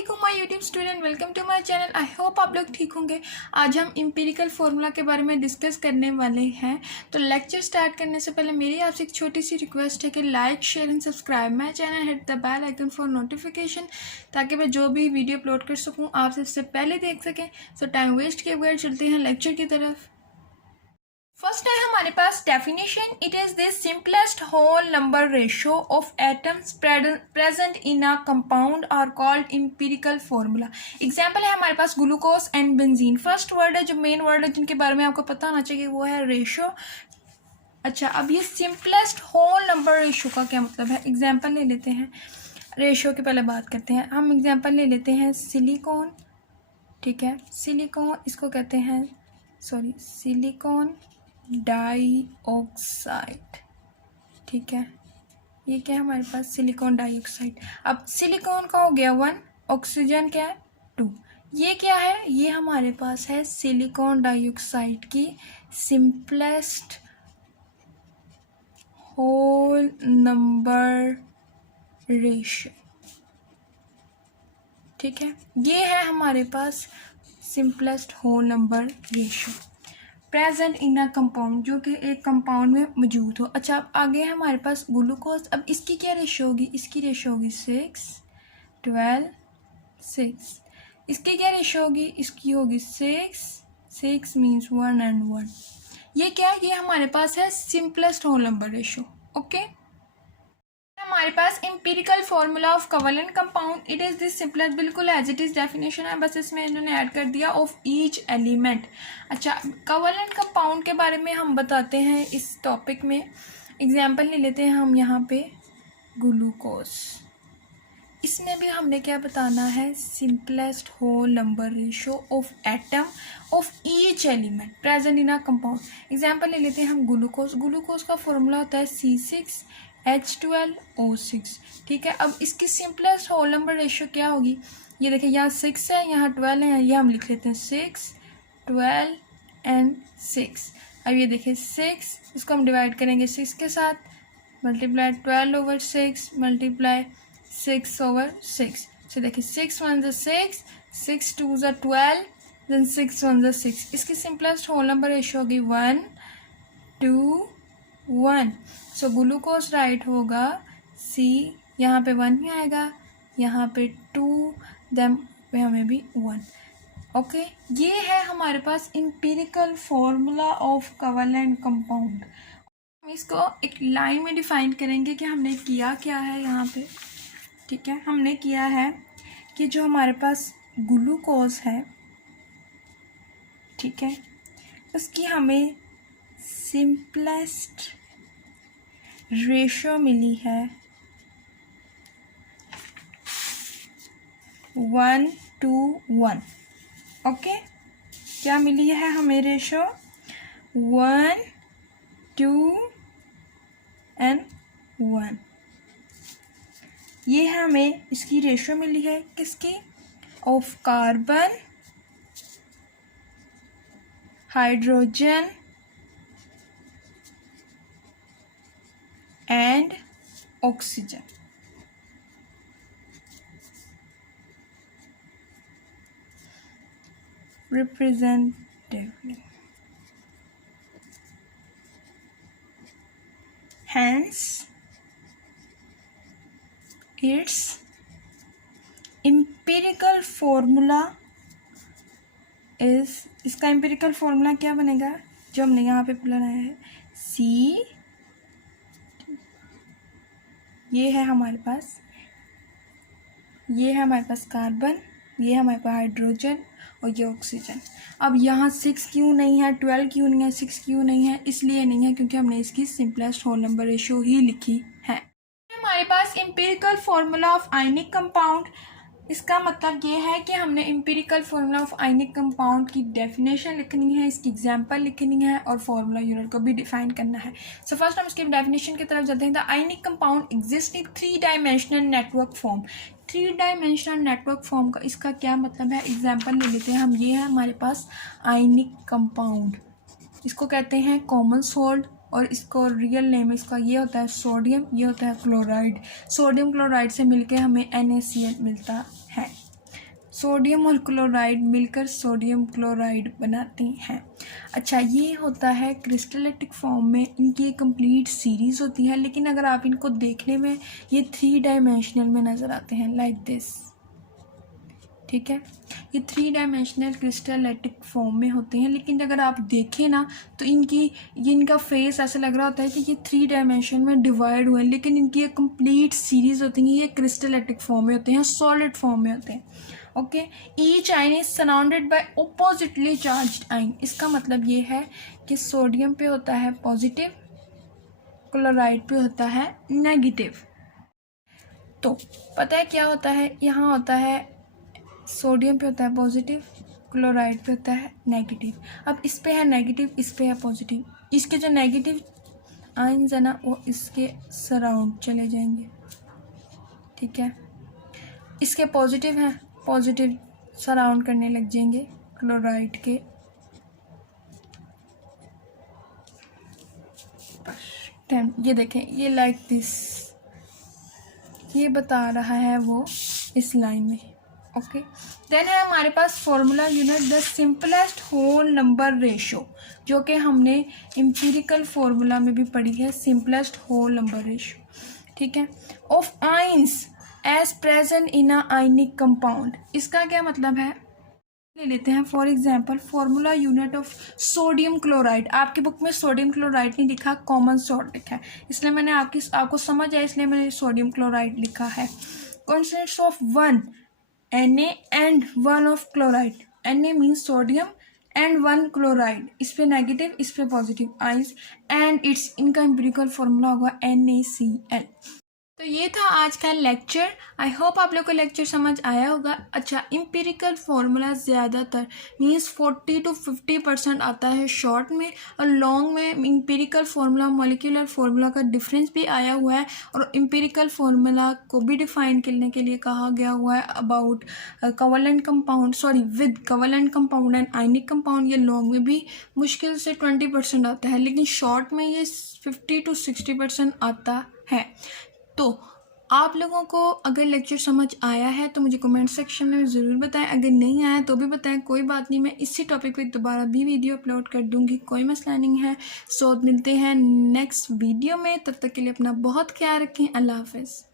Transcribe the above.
वालेकुम my YouTube student, welcome to my channel. I hope आप लोग ठीक होंगे। आज हम एम्पिरिकल फार्मूला के बारे में डिस्कस करने वाले हैं। तो लेक्चर स्टार्ट करने से पहले मेरी आपसे एक छोटी सी रिक्वेस्ट है कि like share and subscribe my channel, hit the bell icon for notification, ताकि मैं जो भी वीडियो अपलोड कर सकूँ आप सबसे पहले देख सकें। सो टाइम वेस्ट किए बगैर चलते हैं लेक्चर की तरफ। फर्स्ट है हमारे पास definition. It is the simplest whole number ratio of atoms present in a compound are called empirical formula. Example है हमारे पास glucose and benzene. First word है जो मेन वर्ड है जिनके बारे में आपको पता होना चाहिए वो है रेशियो। अच्छा, अब ये सिंपलेस्ट होल नंबर रेशियो का क्या मतलब है? एग्जाम्पल ले लेते हैं। रेशियो की पहले बात करते हैं। हम एग्जाम्पल ले लेते हैं सिलिकॉन। ठीक है, सिलिकॉन इसको कहते हैं सिलिकॉन डाइऑक्साइड। ठीक है, ये क्या है हमारे पास? Silicon dioxide. अब सिलिकॉन का हो गया 1, ऑक्सीजन क्या है 2। ये क्या है? ये हमारे पास है सिलिकॉन डाइऑक्साइड की सिंपलेस्ट होल नंबर रेशियो। ठीक है, ये है हमारे पास simplest whole number ratio present in a compound, जो कि एक कंपाउंड में मौजूद हो। अच्छा, अब आगे है हमारे पास ग्लूकोज। अब इसकी क्या रेशियो होगी? इसकी रेशियो होगी 6, 12, 6। इसकी क्या रेशियो होगी? इसकी होगी 6 मीन्स 1 and 1। ये क्या है? ये हमारे पास है simplest whole number ratio. Okay, हमारे पास empirical formula of covalent compound. It is this simplest, बिल्कुल एज इट इज डेफिनेशन है, बस इसमें इन्होंने ऐड कर दिया ऑफ ईच एलिमेंट। अच्छा, कोवेलेंट कंपाउंड के बारे में हम बताते हैं इस टॉपिक में। एग्जांपल ले लेते हैं हम यहाँ पे ग्लूकोज। इसमें भी हमने क्या बताना है? Simplest whole number ratio of atom of each element present in a compound. Example ले लेते हैं हम ग्लूकोज। ग्लूकोज का फॉर्मूला होता है C6H12O6। ठीक है, अब इसकी सिंपलेस्ट होल नंबर रेशियो क्या होगी? ये देखिए, यहाँ 6 है, यहाँ 12 है, ये हम लिख लेते हैं 6, 12 and 6। अब ये देखिए 6, इसको हम डिवाइड करेंगे 6 के साथ, मल्टीप्लाई 12/6 मल्टीप्लाई 6/6। तो देखिए 6 1 ज़ा 6, 6 2 ज़ा 12, देन 6 1 ज़ा 6। इसकी सिंपलेस्ट होल नंबर रेशियो होगी 1 2 1। सो ग्लूकोज राइट होगा C, यहाँ पे 1 ही आएगा, यहाँ पे 2, देन पे हमें भी 1। ओके, ये है हमारे पास empirical formula of covalent compound. हम इसको एक लाइन में डिफाइन करेंगे कि हमने किया क्या है यहाँ पे। ठीक है, हमने किया है कि जो हमारे पास ग्लूकोज है, ठीक है, उसकी हमें सिंपलेस्ट रेशियो मिली है 1 to 1। ओके, क्या मिली है हमें रेशियो? 1 2 and 1। ये हमें इसकी रेशियो मिली है किसकी? Of carbon, hydrogen and oxygen. Representatively. Hence, its empirical formula is, इसका empirical formula क्या बनेगा जो हमने यहाँ पे बनाया है? C, ये है हमारे पास, ये है हमारे पास कार्बन, ये है हमारे पास हाइड्रोजन और ये ऑक्सीजन। अब यहाँ 6 क्यों नहीं है, 12 क्यों नहीं है, 6 क्यों नहीं है? इसलिए नहीं है क्योंकि हमने इसकी सिंपलेस्ट होल नंबर रेशियो ही लिखी है। हमारे पास empirical formula of ionic compound. इसका मतलब ये है कि हमने empirical formula of ionic compound की डेफिनेशन लिखनी है, इसकी एग्जांपल लिखनी है और फार्मूला यूनिट को भी डिफाइन करना है। सो फर्स्ट हम इसकी डेफिनेशन की तरफ जाते हैं। The ionic compound exist in 3 dimensional network form. 3 dimensional network form का इसका क्या मतलब है? एग्जाम्पल ले लेते हैं हम। ये है हमारे पास आयनिक कंपाउंड, इसको कहते हैं कॉमन सोल्ट और इसको रियल नेम इसका ये होता है सोडियम, ये होता है क्लोराइड। सोडियम क्लोराइड से मिलके हमें NaCl मिलता है। सोडियम और क्लोराइड मिलकर सोडियम क्लोराइड बनाती हैं। अच्छा, ये होता है क्रिस्टलेटिक फॉर्म में, इनकी एक कंप्लीट सीरीज़ होती है, लेकिन अगर आप इनको देखने में ये 3 डायमेंशनल में नज़र आते हैं लाइक दिस। ठीक है, ये 3 डायमेंशनल क्रिस्टलेटिक फॉर्म में होते हैं, लेकिन अगर आप देखें ना तो इनका फेस ऐसा लग रहा होता है कि ये 3 डायमेंशन में डिवाइड हुए हैं, लेकिन इनकी एक कंप्लीट सीरीज़ होती है, ये क्रिस्टलेटिक फॉर्म में होते हैं, सॉलिड फॉर्म में होते हैं। Okay, each ion is surrounded by oppositely charged ion. इसका मतलब ये है कि सोडियम पे होता है पॉजिटिव, क्लोराइड पे होता है नेगेटिव। तो पता है क्या होता है, यहाँ होता है सोडियम पे होता है पॉजिटिव, क्लोराइड पे होता है नेगेटिव। अब इस पे है नेगेटिव, इस पे है पॉजिटिव, इसके जो नेगेटिव आयन्स है ना वो इसके सराउंड चले जाएंगे। ठीक है, इसके पॉजिटिव हैं, पॉजिटिव सराउंड करने लग जाएंगे क्लोराइड के। ये देखें, ये लाइक दिस, ये बता रहा है वो इस लाइन में। ओके, देन है हमारे पास formula unit the simplest whole number ratio, जो कि हमने एम्पिरिकल फार्मूला में भी पढ़ी है, सिंपलेस्ट होल नंबर रेशो। ठीक है, of ions as present in a ionic compound. इसका क्या मतलब है, ले लेते हैं for example formula unit of sodium chloride. आपकी बुक में सोडियम क्लोराइड नहीं लिखा, कॉमन सॉल्ट लिखा है, इसलिए मैंने आपको समझ आया इसलिए मैंने सोडियम क्लोराइड लिखा है। Consist of 1 Na and 1 of chloride. Na means sodium and 1 chloride, इस पे नेगेटिव इस पे पॉजिटिव आइंस, एंड इट्स इनका एम्पिरिकल फॉर्मूला होगा NaCl। तो ये था आज का लेक्चर। आई होप आप लोग को लेक्चर समझ आया होगा। अच्छा, इम्पिरिकल फार्मूला ज़्यादातर मीन्स 40 to 50% आता है शॉर्ट में, और लॉन्ग में इम्पिरिकल फार्मूला मॉलिक्यूलर फार्मूला का डिफरेंस भी आया हुआ है, और इम्पिरिकल फार्मूला को भी डिफाइन करने के लिए कहा गया हुआ है about covalent compound, with covalent compound and ionic compound. ये लॉन्ग में भी मुश्किल से 20% आता है, लेकिन शॉर्ट में ये 50 to 60% आता है। तो आप लोगों को अगर लेक्चर समझ आया है तो मुझे कमेंट सेक्शन में ज़रूर बताएं, अगर नहीं आया तो भी बताएं, कोई बात नहीं, मैं इसी टॉपिक पे दोबारा भी वीडियो अपलोड कर दूंगी, कोई मसला नहीं है। सो मिलते हैं नेक्स्ट वीडियो में, तब तक के लिए अपना बहुत ख्याल रखें। अल्लाह हाफ़िज़।